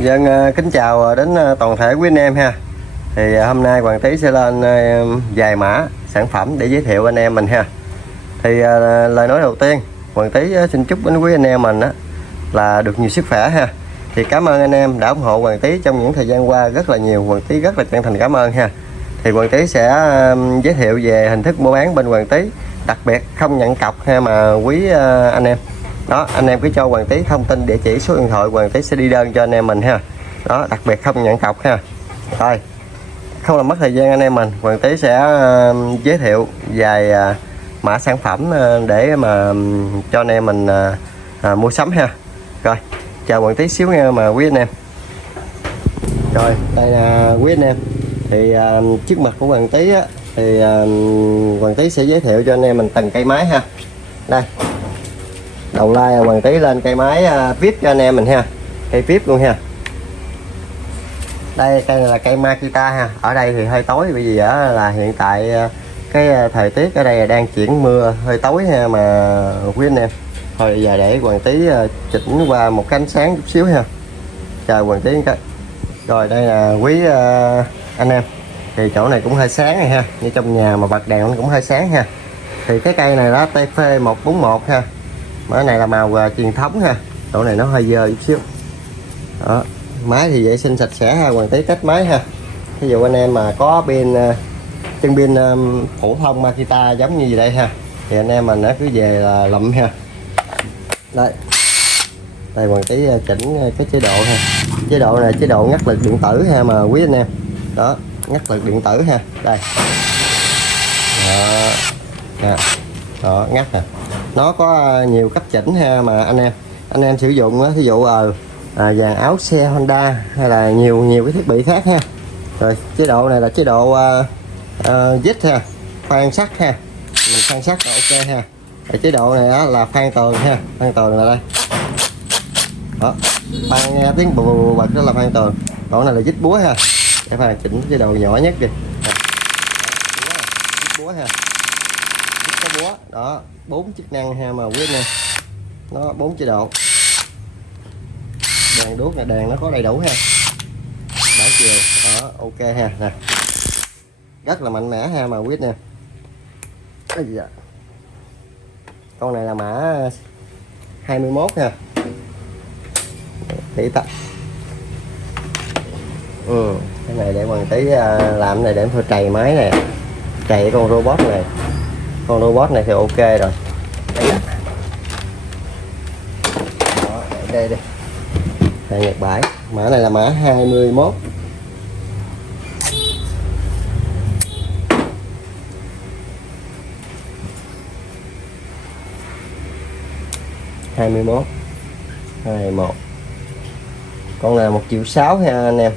Dân kính chào đến toàn thể quý anh em ha. Thì hôm nay Hoàng Tý sẽ lên vài mã sản phẩm để giới thiệu anh em mình ha. Thì lời nói đầu tiên, Hoàng Tý xin chúc đến quý anh em mình là được nhiều sức khỏe ha. Thì cảm ơn anh em đã ủng hộ Hoàng Tý trong những thời gian qua rất là nhiều. Hoàng Tý rất là chân thành cảm ơn ha. Thì Hoàng Tý sẽ giới thiệu về hình thức mua bán bên Hoàng Tý, đặc biệt không nhận cọc ha mà quý anh em. Đó, anh em cứ cho Hoàng Tý thông tin, địa chỉ, số điện thoại, Hoàng Tý sẽ đi đơn cho anh em mình ha. Đó, đặc biệt không nhận cọc ha. Rồi, không làm mất thời gian anh em mình, Hoàng Tý sẽ giới thiệu vài mã sản phẩm để mà cho anh em mình mua sắm ha. Rồi, chào Hoàng Tý xíu nha mà quý anh em. Rồi, đây là quý anh em. Thì trước mặt của Hoàng Tý thì Hoàng Tý sẽ giới thiệu cho anh em mình từng cây máy ha. Đây, đầu like Hoàng Tý lên cây máy VIP cho anh em mình ha, cây VIP luôn ha. Đây, cây này là cây Makita ha. Ở đây thì hơi tối bởi vì là hiện tại cái thời tiết ở đây đang chuyển mưa, hơi tối ha mà quý anh em. Thôi giờ để Hoàng Tý chỉnh qua một cái ánh sáng chút xíu ha. Chào Hoàng Tý cái. Rồi đây là quý anh em. Thì chỗ này cũng hơi sáng này ha, như trong nhà mà bật đèn nó cũng hơi sáng ha. Thì cái cây này đó TF 141 ha. Máy này là màu truyền thống ha. Chỗ này nó hơi dơ chút xíu. Đó, máy thì vệ sinh sạch sẽ ha, Hoàng Tý cách máy ha. Ví dụ anh em mà có pin chân pin phổ thông Makita giống như gì đây ha, thì anh em mình nó cứ về là lụm ha. Đây, đây Hoàng Tý chỉnh cái chế độ ha. Chế độ này chế độ ngắt lực điện tử ha mà quý anh em. Đó, ngắt lực điện tử ha. Đây. Đó, nè. Đó, ngắt nè. Nó có nhiều cách chỉnh ha mà anh em sử dụng ví dụ dàn áo xe Honda hay là nhiều cái thiết bị khác ha. Rồi chế độ này là chế độ dít ha, khoan sắt ha, mình khoan sắt là ok ha. Rồi chế độ này là khoan tường ha, khoan tường là đây. Đó, bạn nghe tiếng bù bật đó là khoan tường. Độ này là dít búa ha, để phải chỉnh chế độ nhỏ nhất đi. Dít búa ha, dít có búa đó, 4 chức năng ha mà quý anh em. Nó 4 chế độ. Đèn đuốc là đèn nó có đầy đủ ha, đảo chiều đó, ok ha nè, rất là mạnh mẽ ha mà quý anh em. Con này là mã 21 ha. Tỷ tắt. Cái này để Hoàng Tý làm này để thôi trầy máy này, trầy con robot này. Con robot này thì ok rồi. Đó, đây đi. Đây Nhật bãi. Mã này là mã 21. (21) 21. Con này là 1.600.000 ha anh em.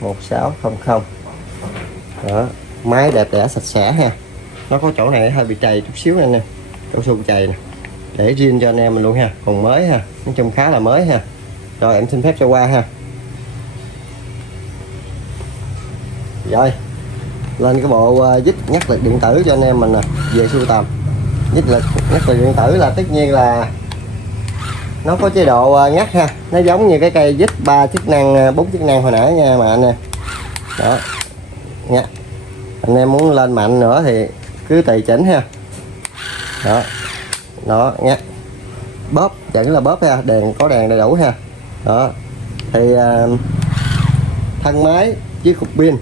1600. Đó, máy đẹp đẽ sạch sẽ ha. Nó có chỗ này hơi bị trầy chút xíu anh em. Cao su trầy nè. Để riêng cho anh em mình luôn ha, còn mới ha. Nói chung khá là mới ha. Rồi em xin phép cho qua ha. Rồi, lên cái bộ dít ngắt lực điện tử cho anh em mình nè, về sưu tầm. Dít ngắt lực điện tử là tất nhiên là nó có chế độ ngắt ha, nó giống như cái cây dít 3 chức năng 4 chức năng hồi nãy nha mà anh em. Đó nha, anh em muốn lên mạnh nữa thì cứ tùy chỉnh ha. Đó, đó ngắt bóp, vẫn là bóp ha, đèn có đèn đầy đủ ha. Đó thì thân máy với cục pin,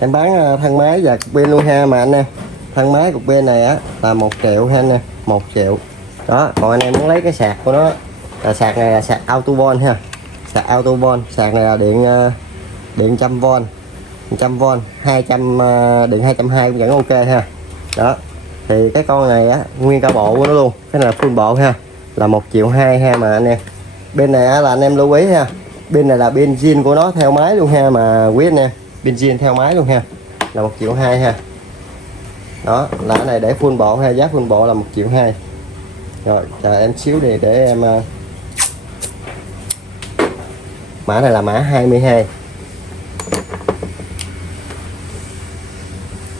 em bán thân máy và cục pin luôn ha mà anh em. Thân máy cục pin này là 1 triệu ha anh em, 1 triệu. Đó, còn anh em muốn lấy cái sạc của nó là sạc này là sạc AutoVol ha, sạc AutoVol. Sạc này là điện 100V, 100V 200 điện 220 vẫn ok ha. Đó thì cái con này nguyên cả bộ của nó luôn, cái này là full bộ ha, là 1.2 triệu ha mà anh em. Bên này là anh em lưu ý ha, bên này là pin zin của nó theo máy luôn ha mà quý anh em, pin zin theo máy luôn ha, là 1.2 triệu ha. Đó là cái này để full bộ ha, giá full bộ là 1.2 triệu. Rồi chờ em xíu đi để em. Mã này là mã 22.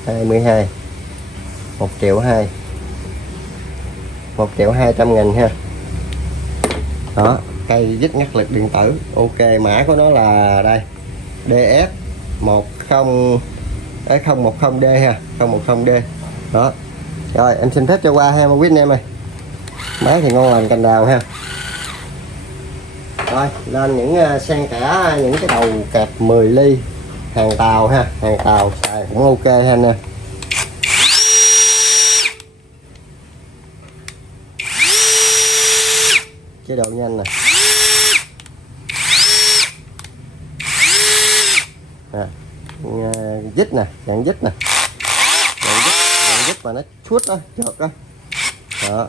22 1.2 triệu, 1.200.000 ha. Đó, cây dít ngắt lực điện tử. Ok, mã của nó là đây DS 010D ha, 010D đó. Rồi em xin phép cho qua ha quý anh em ơi. Máy thì ngon lành cành đào ha. Rồi lên những xen kẽ những cái đầu kẹp 10 ly hàng Tàu ha, hàng Tàu xài cũng ok ha anh em. Chế độ nhanh nè. Dít nè, dạng dít nè, dạng dít mà nó suốt đó, trượt đó. Đó,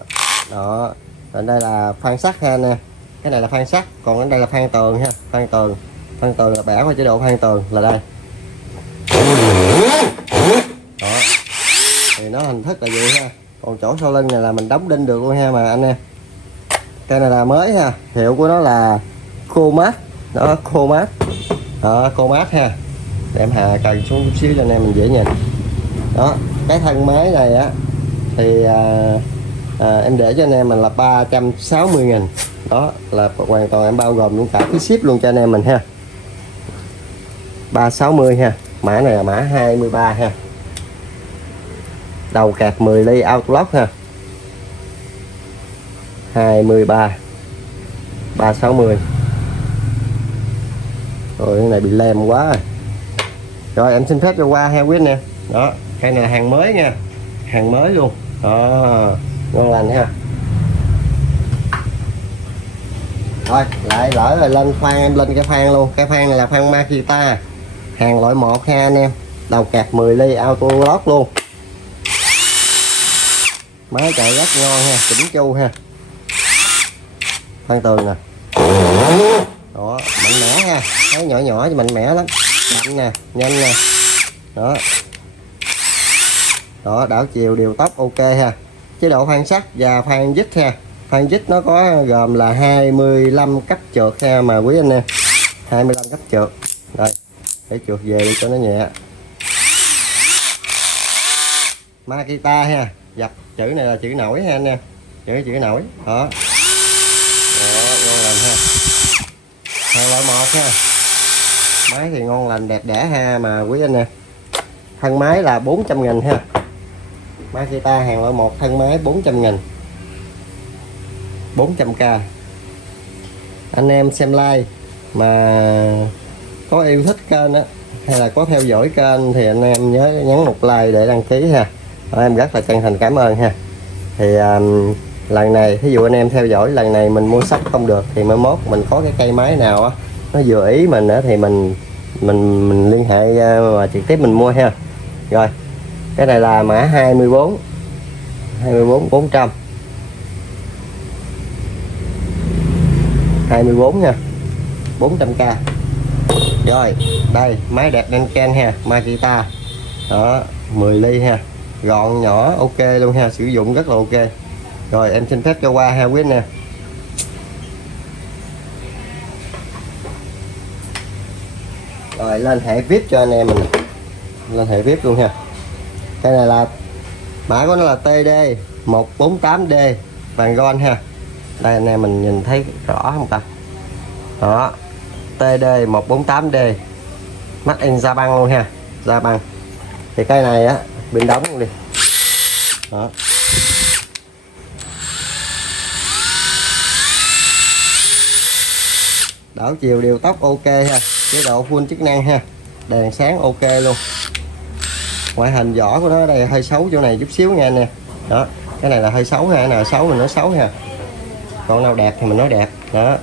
đó. Ở đây là phan sắt ha nè, cái này là phan sắt, còn ở đây là phan tường ha, phan tường là bẻ qua chế độ phan tường là đây. Đó, thì nó hình thức là vậy ha. Còn chỗ sau lưng này là mình đóng đinh được luôn ha mà anh em. Cái này là mới ha, hiệu của nó là Comat, đó Comat, đó Comat ha. Để em hạ cần xuống chút xíu cho anh em mình dễ nhìn. Đó, cái thân máy này á thì em để cho anh em mình là 360.000. Đó là hoàn toàn em bao gồm luôn cả cái ship luôn cho anh em mình ha. 360 ha. Mã này là mã 23 ha. Đầu kẹp 10 ly autolock ha. 23 360. Rồi cái này bị lem quá rồi. Rồi em xin phép cho qua ha quý anh em. Đó, cái này là hàng mới nha. Hàng mới luôn. Đó, ngon lành ha. Rồi, lại lỡ rồi lên khoan em lên cái khoan luôn. Cái khoan này là khoan Makita. Hàng loại 1 ha anh em. Đầu kẹp 10 ly autolock luôn. Máy chạy rất ngon ha, chỉnh chu ha. Khoan tường nè. Đó, mạnh mẽ ha. Thấy nhỏ nhỏ chứ mạnh mẽ lắm. Mạnh nè, nhanh nè. Đó. Đó, đảo chiều điều tốc ok ha. Chế độ phan sắt và phan dít ha. Phan dít nó có gồm là 25 cấp trượt ha mà quý anh em. 25 cấp trượt. Đây, để trượt về đi cho nó nhẹ. Makita ha. Dập chữ này là chữ nổi ha anh em. Chữ nổi. Đó. Đó, ngon lành ha. Hàng loại 1 ha. Máy thì ngon lành đẹp đẽ ha mà quý anh em. Thân máy là 400.000 ha. Makita hàng loại 1 thân máy 400.000. 400k. Anh em xem like mà có yêu thích kênh á hay là có theo dõi kênh thì anh em nhớ nhấn một like để đăng ký ha. Em rất là chân thành cảm ơn ha. Thì lần này thí dụ anh em theo dõi lần này mình mua sắt không được thì mai mốt mình có cái cây máy nào á nó vừa ý mình á thì mình liên hệ mà trực tiếp mình mua ha. Rồi cái này là mã 24 400 24 nha, 400k. Rồi đây máy đẹp đen ken ha, Makita. Đó 10 ly ha, gọn nhỏ ok luôn ha, sử dụng rất là ok. Rồi em xin phép cho qua ha quý anh em. Rồi lên hệ VIP cho anh em mình, lên hệ VIP luôn ha. Cái này là mã của nó là TD 148D vàng gold ha. Đây anh em mình nhìn thấy rõ không ta? Đó TD 148D Made in Japan luôn ha, Japan. Thì cây này á pin đóng luôn đi. Đó. Đảo chiều điều tốc ok ha, chế độ full chức năng ha, đèn sáng ok luôn. Ngoại hình vỏ của nó đây hơi xấu chỗ này chút xíu nha anh em. Đó cái này là hơi xấu ha, nào xấu mình nói xấu ha, còn nào đẹp thì mình nói đẹp. Đó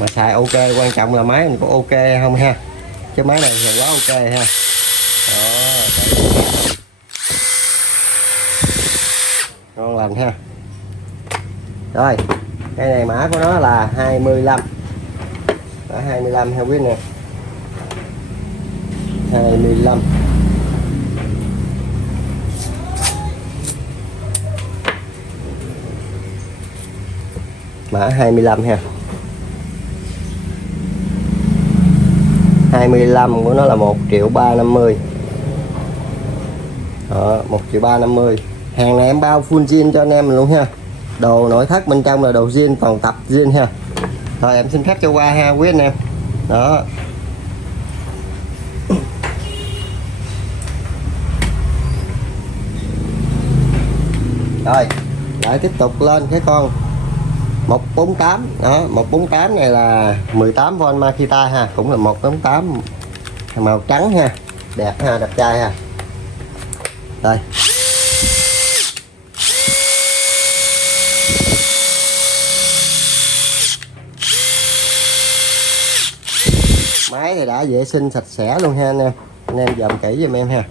mà xài ok, quan trọng là máy mình có ok không ha, chứ máy này thì quá ok ha. Đó ngon lành ha. Rồi cái này mã của nó là 25, mã 25 ha quý nè, 25. Mã 25 ha. 25 của nó là 1.350.000. Đó 1.350.000. Hàng này em bao full zin cho anh em mình luôn ha. Đồ nội thất bên trong là đồ zin, toàn tập zin ha. Rồi em xin phép cho qua ha quý anh em. Đó. Rồi lại tiếp tục lên cái con 148. Đó, 148 này là 18V Makita ha, cũng là 148 màu trắng ha, đẹp ha, đẹp trai ha. Đây. Máy thì đã vệ sinh sạch sẽ luôn ha anh em. Anh em dòm kỹ giùm em ha.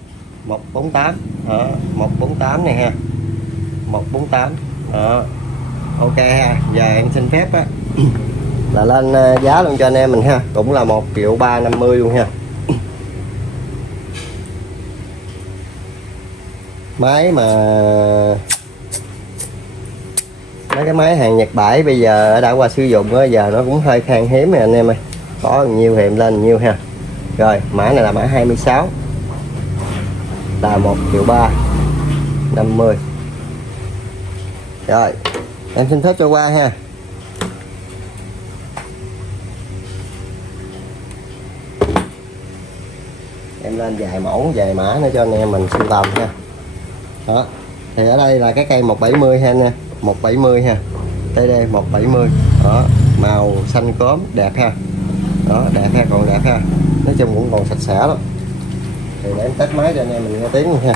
148. Đó, 148 này ha. 148. Đó. Ok ha. Giờ em xin phép á là lên giá luôn cho anh em mình ha, cũng là 1.350.000 luôn ha. Máy mà mấy cái máy hàng Nhật bãi bây giờ đã qua sử dụng á, giờ nó cũng hơi khan hiếm rồi anh em ơi, có nhiều thì em lên nhiều ha. Rồi mã này là mã 26 là 1.350.000. Rồi em xin phép cho qua ha. Em lên vài mẫu vài mã nữa cho anh em mình sưu tầm ha. Đó thì ở đây là cái cây 170 ha nè, 170 ha, TD 170. Đó, màu xanh cốm đẹp ha. Đó, đẹp ha, còn đẹp ha, nói chung cũng còn sạch sẽ lắm. Thì để em test máy cho anh em mình nghe tiếng luôn ha.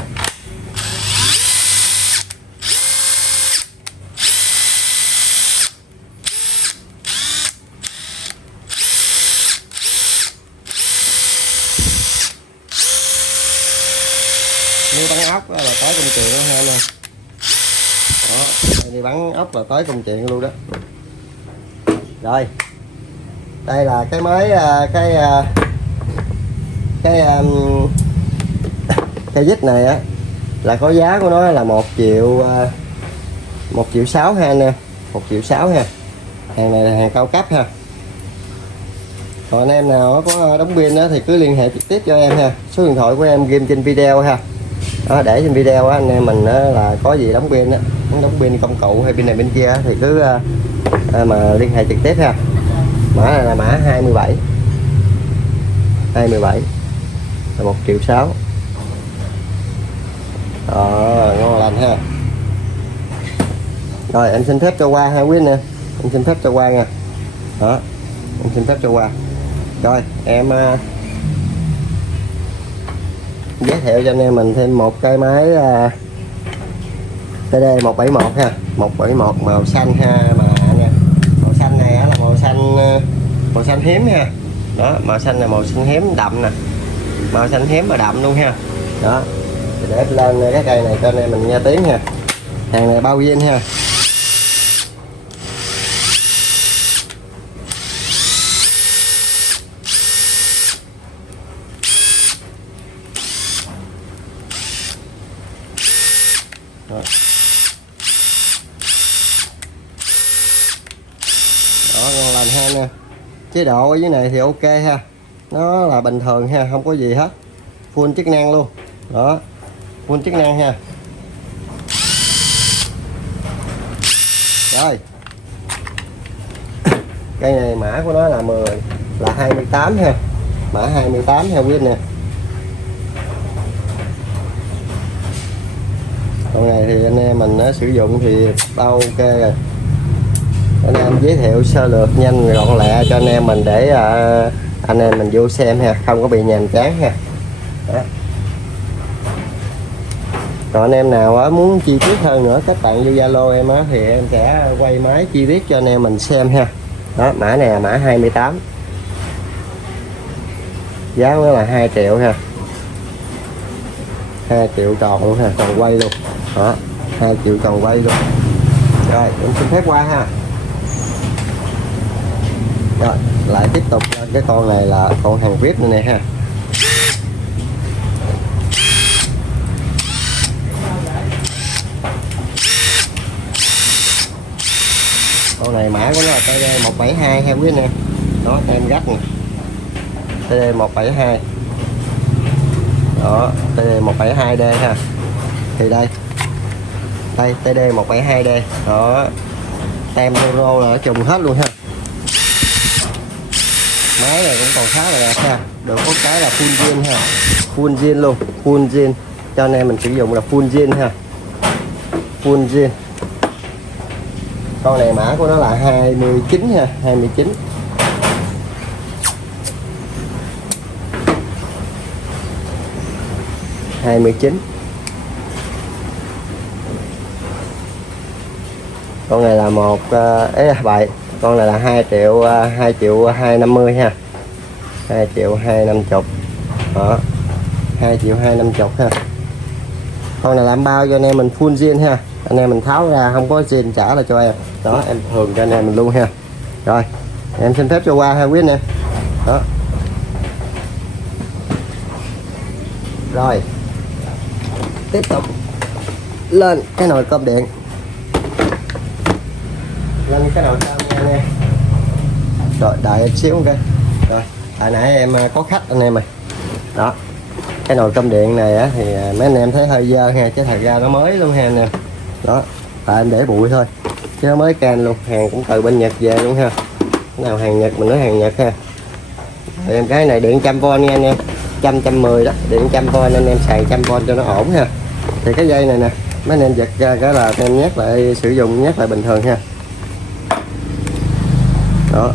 Nếu bắn ốc là tới công chuyện đó ha anh em. Đó, đi bắn ốc là tới công chuyện luôn đó. Rồi đây là cái máy cái vít này á là có giá của nó là 1.600.000 ha anh em, 1.600.000 ha. Hàng này là hàng cao cấp ha. Còn anh em nào có đóng pin đó thì cứ liên hệ trực tiếp cho em ha, số điện thoại của em ghim trên video ha. Đó, để trên video á, anh em mình á, là có gì đóng pin á, đóng pin công cụ hay pin này bên kia thì cứ mà liên hệ trực tiếp ha. Mã này là mã 27 là 1.600.000. Ngon lành ha. Rồi em xin phép cho qua ha quý anh em, em xin phép cho qua nha. Đó, em xin phép cho qua. Rồi em giới thiệu cho anh em mình thêm một cái máy TD 171 ha, 171 màu xanh ha, mà nha. Màu xanh này là màu xanh hiếm ha. Đó, màu xanh là màu xanh hiếm đậm nè, màu xanh hiếm và đậm luôn ha. Đó thì để lên cái cây này cho anh em mình nghe tiếng ha. Hàng này bao zin ha. Đó, ngon lành ha nè. Chế độ ở dưới này thì ok ha, nó là bình thường ha, không có gì hết, full chức năng luôn. Đó, full chức năng ha. Rồi cây này mã của nó là 28 ha, mã 28 ha quý anh nè. Con này thì anh em mình sử dụng thì bao ok rồi. Anh em giới thiệu sơ lược nhanh gọn lẹ cho anh em mình để anh em mình vô xem ha, không có bị nhàm chán ha. Đó. Còn anh em nào muốn chi tiết hơn nữa, các bạn vô Zalo em thì em sẽ quay máy chi tiết cho anh em mình xem ha. Đó, mã này là mã 28, giá nó là 2 triệu ha, 2 triệu tròn luôn ha, tròn quay luôn. Đó, 2 triệu tròn quay luôn. Rồi em xin phép qua ha. Rồi lại tiếp tục cái con này là con hàng VIP nữa nè ha. Con này mã của nó là TD 172 ha quý anh em. Đó em gắt nè, TD 172. Đó, TD 172D ha. Thì đây TD 172D. Đó, tem euro là trùng hết luôn ha. Máy này cũng còn khá là đẹp ha, được có cái là full zin ha, full zin luôn, full zin, cho anh em mình sử dụng là full zin ha, full zin. Con này mã của nó là 29 ha, 29. Con này là vậy, con này là 2 triệu 250 ha, 2 triệu 250 đó, 2 triệu 250 ha. Con này làm bao cho anh em mình full zin ha, anh em mình tháo ra không có zin trả lại cho em đó, em thường cho anh em mình luôn ha. Rồi em xin phép cho qua ha quý anh em đó. Rồi tiếp tục lên cái nồi cơm điện, lên cái nồi cơm nha anh em. Rồi đợi em xíu cái. Rồi hồi nãy em có khách anh em ơi đó, cái nồi cơm điện này á thì mấy anh em thấy hơi dơ ha, chứ thật ra nó mới luôn ha anh em đó, tại em để bụi thôi chứ nó mới can luôn, hàng cũng từ bên Nhật về luôn ha. Cái nào hàng Nhật mình nói hàng Nhật ha. Rồi em cái này điện 100V nha anh em, 110 đó, điện 100V anh em xài 100V cho nó ổn ha. Thì cái dây này nè mấy anh em giật ra cái là em nhắc lại sử dụng, nhắc lại bình thường ha đó,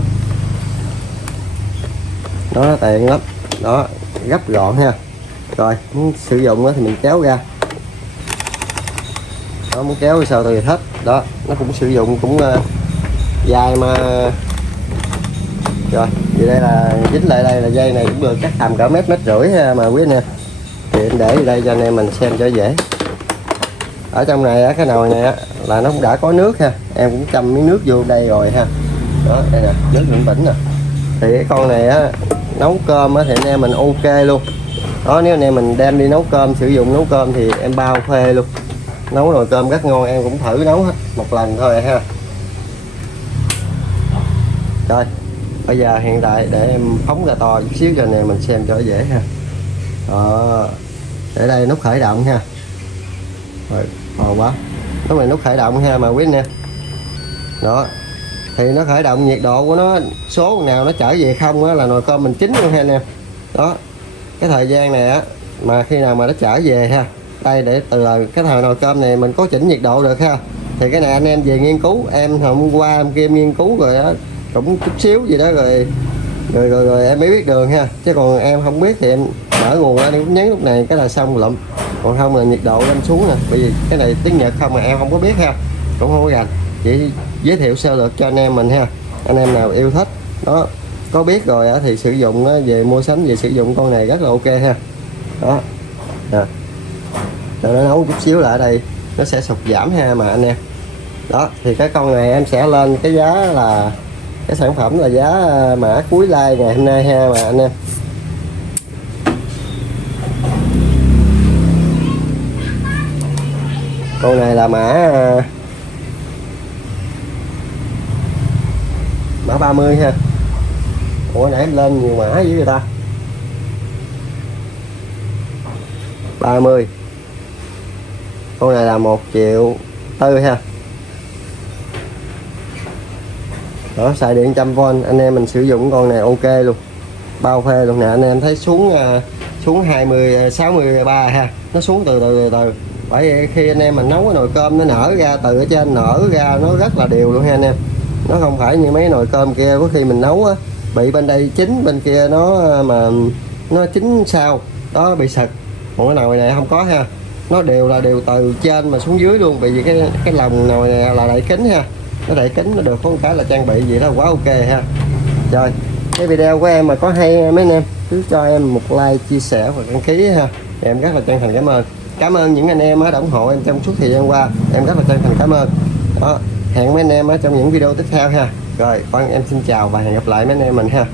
nó tiện lắm đó, gấp gọn ha. Rồi muốn sử dụng thì mình kéo ra đó, muốn kéo sao thì hết đó, nó cũng sử dụng cũng dài mà. Rồi vì đây là dính lại đây là dây này cũng được chắc tầm cỡ mét rưỡi mà quý anh em, thì em để đây cho anh em mình xem cho dễ. Ở trong này á, cái nồi này á, là nó cũng đã có nước ha, em cũng châm miếng nước vô đây rồi ha đó, đây nè nước bỉnh bỉnh nè. Thì cái con này á nấu cơm á thì anh em mình ok luôn đó, nếu anh em mình đem đi nấu cơm sử dụng nấu cơm thì em bao phê luôn, nấu nồi cơm rất ngon, em cũng thử nấu hết một lần thôi ha. Rồi bây giờ hiện tại để em phóng ra to chút xíu cho anh em mình xem cho dễ ha đó. Để đây nút khởi động ha, rồi quá lúc này nút khởi động ha mà quý anh em đó, thì nó khởi động nhiệt độ của nó số nào nó trở về không á là nồi cơm mình chín luôn ha anh em đó. Cái thời gian này á mà khi nào mà nó trở về ha, đây để từ cái thời nồi cơm này mình có chỉnh nhiệt độ được ha. Thì cái này anh em về nghiên cứu, em hôm qua em kia em nghiên cứu rồi á, cũng chút xíu gì đó rồi em mới biết đường ha, chứ còn em không biết thì em mở nguồn ra em nhấn lúc này cái là xong lụm, còn không là nhiệt độ lên xuống nè, bởi vì cái này tiếng Nhật không mà em không có biết ha, cũng không có rành, chỉ giới thiệu sơ lược cho anh em mình ha. Anh em nào yêu thích đó có biết rồi thì sử dụng về mua sắm về sử dụng con này rất là ok ha đó. Rồi nó nấu chút xíu là ở đây nó sẽ sụt giảm ha mà anh em đó. Thì cái con này em sẽ lên cái giá là cái sản phẩm là giá mã cuối like ngày hôm nay ha mà anh em. Con này là mã 30 ha. Ủa nãy em lên nhiều mã với người ta. 30. Con này là 1 triệu tư ha. Đó, xài điện 100V anh em mình sử dụng con này ok luôn, bao phê luôn nè. Anh em thấy xuống 20 63 ha, nó xuống từ từ. Bởi vậy khi anh em mình nấu cái nồi cơm nó nở ra từ ở trên nở ra nó rất là đều luôn ha anh em. Nó không phải như mấy nồi cơm kia có khi mình nấu á, bị bên đây chín bên kia nó chín sao đó bị sực. Còn cái nồi này không có ha, nó đều là đều từ trên mà xuống dưới luôn, bởi vì cái lồng nồi này là đậy kính ha, nó đậy kính nó được có một cái là trang bị vậy đó quá ok ha. Rồi cái video của em mà có hay mấy anh em cứ cho em một like, chia sẻ và đăng ký ha, thì em rất là chân thành cảm ơn. Cảm ơn những anh em đã ủng hộ em trong suốt thời gian qua, em rất là chân thành cảm ơn đó. Hẹn mấy anh em trong những video tiếp theo ha. Rồi em xin chào và hẹn gặp lại mấy anh em mình ha.